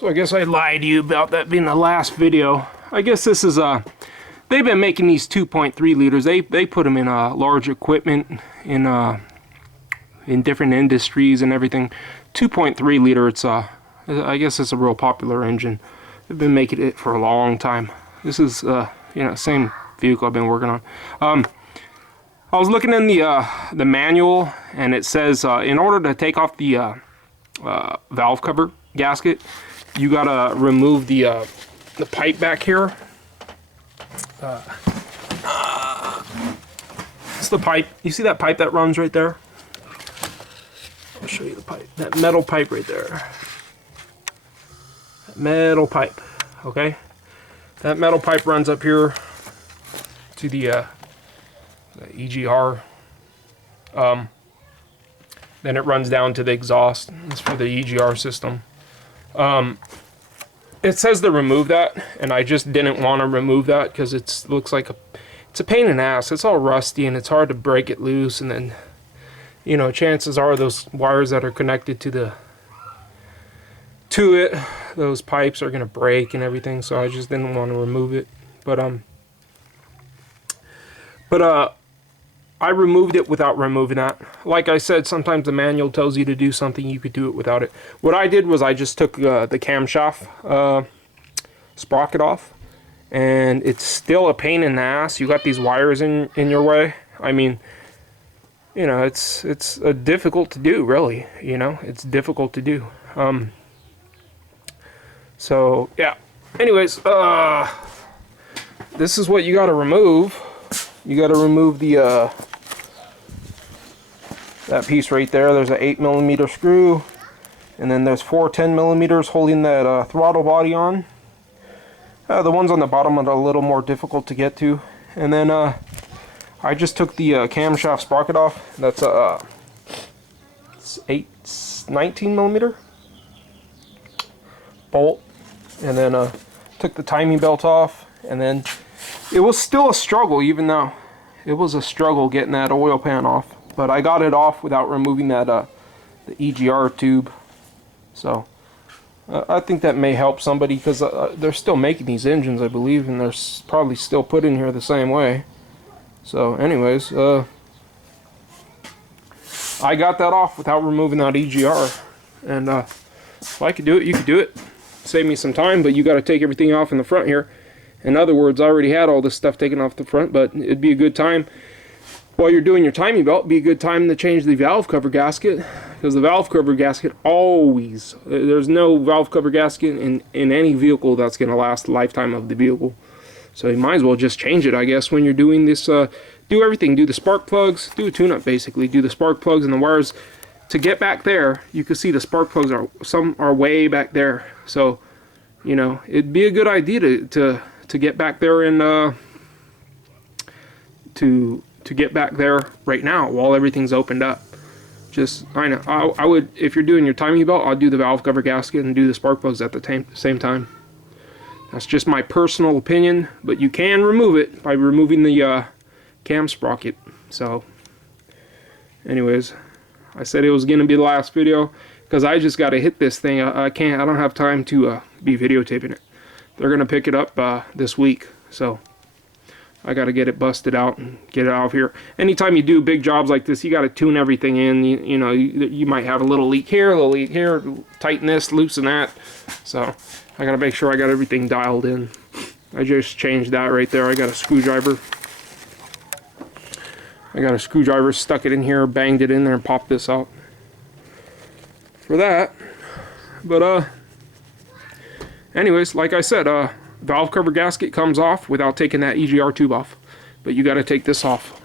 So I guess I lied to you about that being the last video. I guess this is they've been making these 2.3 liters. They put them in large equipment in different industries and everything. 2.3 liter. It's I guess it's a real popular engine. They've been making it for a long time. This is you know, same vehicle I've been working on. I was looking in the manual, and it says in order to take off the valve cover gasket, you gotta remove the pipe back here. It's the pipe. You see that pipe that runs right there? I'll show you the pipe. That metal pipe right there. That metal pipe. Okay. That metal pipe runs up here to the EGR. Then it runs down to the exhaust. It's for the EGR system. It says to remove that, and I just didn't want to remove that because it looks like it's a pain in the ass. It's all rusty and it's hard to break it loose, and then, you know, chances are those wires that are connected to it, those pipes are gonna break and everything. So I just didn't want to remove it. But I removed it without removing that. Like I said, sometimes the manual tells you to do something, you could do it without it. What I did was I just took the camshaft sprocket off, and it's still a pain in the ass. You got these wires in your way. I mean, you know, it's difficult to do, really. You know, it's difficult to do. So yeah. Anyways, this is what you got to remove. You got to remove the that piece right there. There's an 8mm screw, and then there's 4 10mm holding that throttle body on. The ones on the bottom are a little more difficult to get to. And then I just took the camshaft sprocket off. That's a 19mm bolt, and then took the timing belt off, and then it was still a struggle, even though it was a struggle getting that oil pan off. But I got it off without removing that the EGR tube. So I think that may help somebody, because they're still making these engines, I believe, and they're probably still put in here the same way. So anyways, I got that off without removing that EGR. And if I could do it, you could do it. Save me some time, but you got to take everything off in the front here. In other words, I already had all this stuff taken off the front, but it'd be a good time, while you're doing your timing belt, be a good time to change the valve cover gasket, because the valve cover gasket always, there's no valve cover gasket in any vehicle that's going to last the lifetime of the vehicle. So you might as well just change it, I guess, when you're doing this. Do everything. Do the spark plugs, do a tune-up basically, do the spark plugs and the wires. To get back there, you can see the spark plugs some are way back there. So, you know, it'd be a good idea to get back there and to get back there right now while everything's opened up. Just, I would, if you're doing your timing belt, I'd do the valve cover gasket and do the spark plugs at the same time. That's just my personal opinion, but you can remove it by removing the cam sprocket. So anyways, I said it was gonna be the last video because I just got to hit this thing. I don't have time to be videotaping it. They're gonna pick it up this week, so I got to get it busted out and get it out of here. Anytime you do big jobs like this, you got to tune everything in. You know, you might have a little leak here, a little leak here, tighten this, loosen that. So I got to make sure I got everything dialed in. I just changed that right there. I got a screwdriver. Stuck it in here, banged it in there, and popped this out for that. But anyways, like I said, valve cover gasket comes off without taking that EGR tube off, but you got to take this off.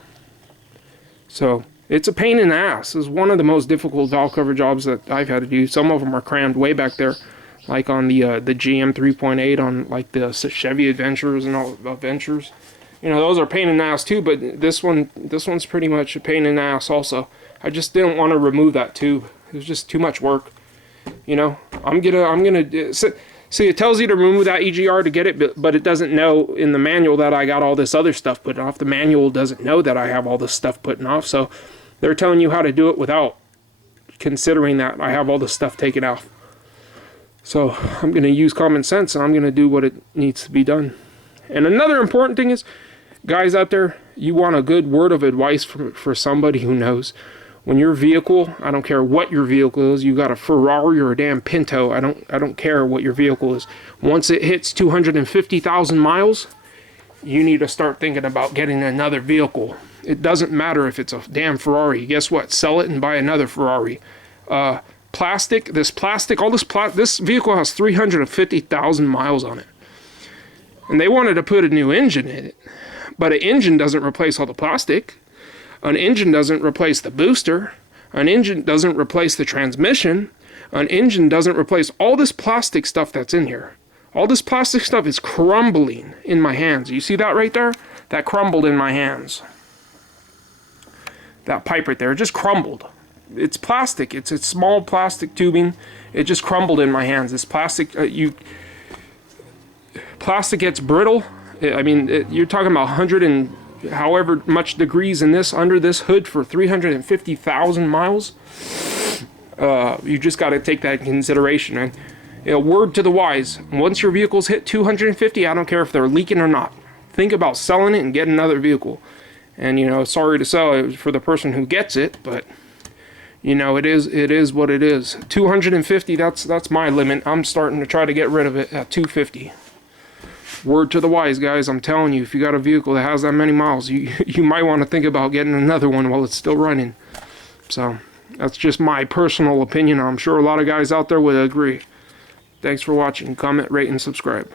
So it's a pain in the ass. It's one of the most difficult valve cover jobs that I've had to do. Some of them are crammed way back there, like on the GM 3.8, on like the Chevy Adventures and all Adventures. You know, those are pain in the ass too, but this one's pretty much a pain in the ass also. I just didn't want to remove that tube. It was just too much work. You know, I'm gonna see, it tells you to remove that EGR to get it, but it doesn't know in the manual that I got all this other stuff put off. The manual doesn't know that I have all this stuff put off, so they're telling you how to do it without considering that I have all this stuff taken off. So So I'm going to use common sense, and I'm going to do what it needs to be done. And another important thing is, guys out there, you want a good word of advice for somebody who knows. When your vehicle, I don't care what your vehicle is, you got a Ferrari or a damn Pinto, I don't care what your vehicle is. Once it hits 250,000 miles, you need to start thinking about getting another vehicle. It doesn't matter if it's a damn Ferrari. Guess what? Sell it and buy another Ferrari. Plastic, this vehicle has 350,000 miles on it. And they wanted to put a new engine in it. But an engine doesn't replace all the plastic. An engine doesn't replace the booster. An engine doesn't replace the transmission. An engine doesn't replace all this plastic stuff that's in here. All this plastic stuff is crumbling in my hands. You see that right there? That crumbled in my hands. That pipe right there, it just crumbled. It's plastic. It's a small plastic tubing. It just crumbled in my hands. This plastic, plastic gets brittle. I mean, you're talking about 100 and however much degrees in this, under this hood for 350,000 miles. You just got to take that in consideration. And word to the wise, once your vehicles hit 250, I don't care if they're leaking or not. Think about selling it and get another vehicle. And, sorry to sell it for the person who gets it, but, it is what it is. 250, that's my limit. I'm starting to try to get rid of it at 250. Word to the wise, guys. I'm telling you, if you got a vehicle that has that many miles, you might want to think about getting another one while it's still running. So, that's just my personal opinion. I'm sure a lot of guys out there would agree. Thanks for watching. Comment, rate, and subscribe.